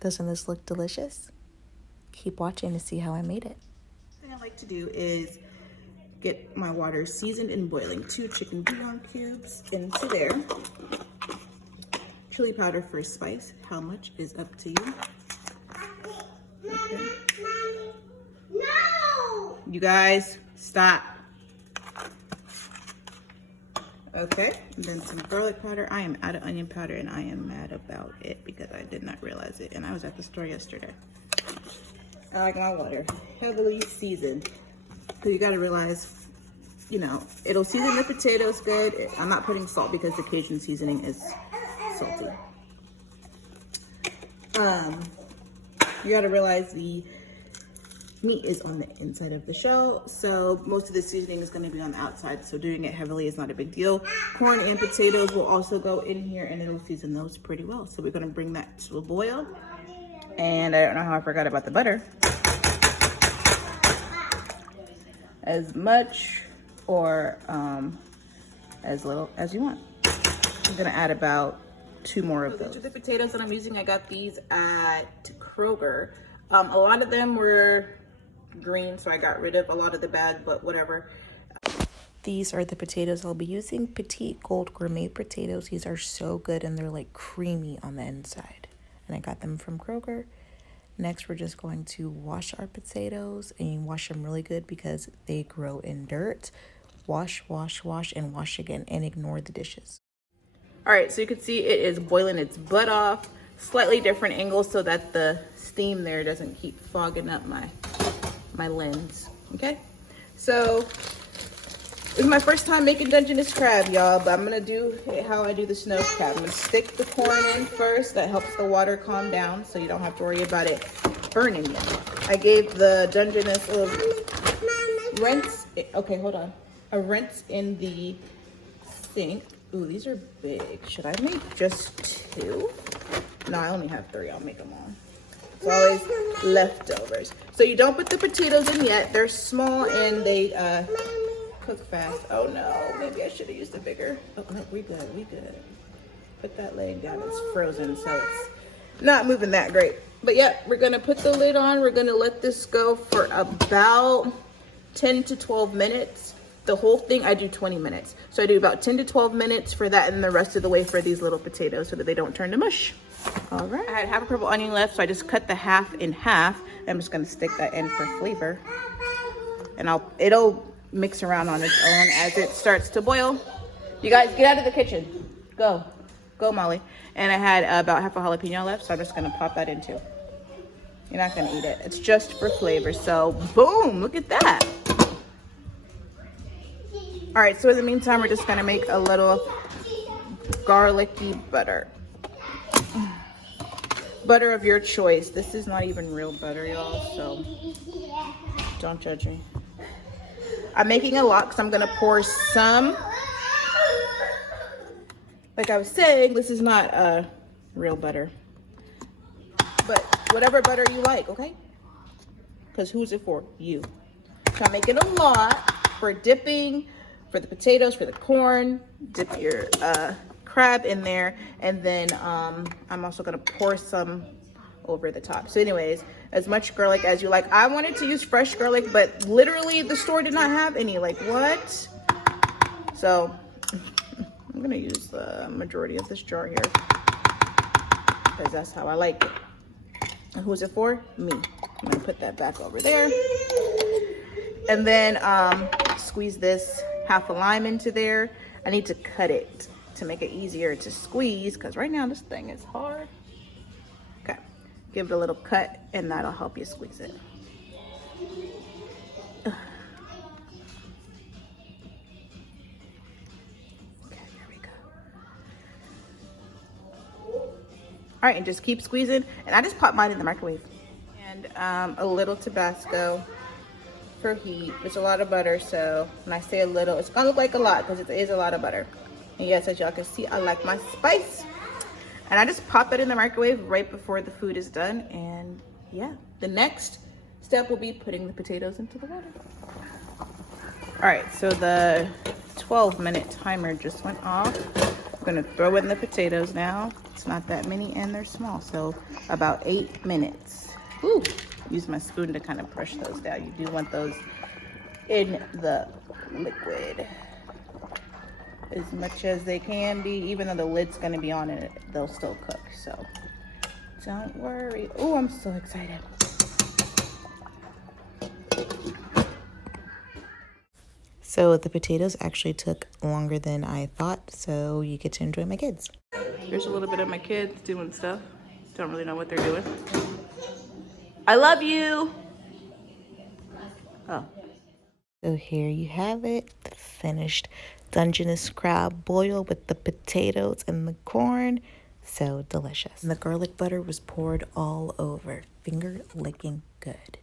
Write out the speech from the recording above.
Doesn't this look delicious? Keep watching to see how I made it. The thing I like to do is get my water seasoned and boiling. 2 chicken bouillon cubes into there. Chili powder for spice. How much is up to you? Okay. No! You guys, stop. Okay, and then some garlic powder. I am out of onion powder and I am mad about it because I did not realize it and I was at the store yesterday. I like my water heavily seasoned. So you gotta realize, you know, it'll season the potatoes good. I'm not putting salt because the Cajun seasoning is salty. You gotta realize the meat is on the inside of the shell, so most of the seasoning is going to be on the outside, so doing it heavily is not a big deal. Corn and potatoes will also go in here and it'll season those pretty well. So we're going to bring that to a boil, and I don't know how I forgot about the butter. As much or as little as you want. I'm going to add about 2 more of those. These are the potatoes that I'm using. I got these at Kroger. A lot of them were green, so I got rid of a lot of the bag, but whatever. These are the potatoes I'll be using. Petite Gold Gourmet potatoes. These are so good and they're like creamy on the inside. And I got them from Kroger. Next, we're just going to wash our potatoes, and you wash them really good because they grow in dirt. Wash, wash, wash, and wash again, and ignore the dishes. All right, so you can see it is boiling its butt off. Slightly different angle so that the steam there doesn't keep fogging up my lens. Okay, so this is my first time making Dungeness crab, y'all, but I'm gonna do it how I do the snow crab. I'm gonna stick the corn in first. That helps the water calm down so you don't have to worry about it burning you. I gave the Dungeness a rinse. Okay, hold on. A rinse in the sink. Ooh, these are big. Should I make just 2? No, I only have 3. I'll make them all. It's always leftovers. So you don't put the potatoes in yet. They're small and they cook fast. Oh no, maybe I should have used a bigger. Oh no, we good, we good. Put that leg down. It's frozen, so it's not moving that great. But yeah, we're gonna put the lid on. We're gonna let this go for about 10 to 12 minutes. The whole thing, I do 20 minutes. So I do about 10 to 12 minutes for that, and the rest of the way for these little potatoes so that they don't turn to mush. All right. I had half a purple onion left, so I just cut the half in half. I'm just gonna stick that in for flavor. And it'll mix around on its own as it starts to boil. You guys get out of the kitchen. Go Molly. And I had about half a jalapeno left, so I'm just gonna pop that in too. You're not gonna eat it. It's just for flavor. So boom, look at that. All right, so in the meantime, we're just gonna make a little garlicky butter. Butter of your choice. This is not even real butter, y'all, so don't judge me. I'm making a lot because I'm gonna pour some. Like I was saying, this is not real butter, but whatever butter you like, okay? Because who's it for? You. So I'm making a lot for dipping, for the potatoes, for the corn. Dip your crab in there, and then I'm also gonna pour some over the top. So anyways, as much garlic as you like. I wanted to use fresh garlic, but literally the store did not have any. Like, what? So I'm gonna use the majority of this jar here because that's how I like it. And who's it for? Me. I'm gonna put that back over there, and then squeeze this half a lime into there. I need to cut it to make it easier to squeeze because right now this thing is hard. Okay, give it a little cut and that'll help you squeeze it. Okay, there we go. All right, and just keep squeezing. And I just popped mine in the microwave. And a little Tabasco for heat. It's a lot of butter, so when I say a little, it's gonna look like a lot because it is a lot of butter. And yes, as y'all can see, I like my spice. And I just pop it in the microwave right before the food is done. And yeah, the next step will be putting the potatoes into the water. All right, so the 12-minute timer just went off. I'm gonna throw in the potatoes now. It's not that many and they're small, so about 8 minutes. Ooh, use my spoon to kind of brush those down. You do want those in the liquid as much as they can be. Even though the lid's gonna be on it, they'll still cook, so don't worry. Oh, I'm so excited. So the potatoes actually took longer than I thought, so you get to enjoy my kids. Here's a little bit of my kids doing stuff. Don't really know what they're doing. I love you. Oh. So here you have it, the finished Dungeness crab boil with the potatoes and the corn. So delicious. And the garlic butter was poured all over. Finger licking good.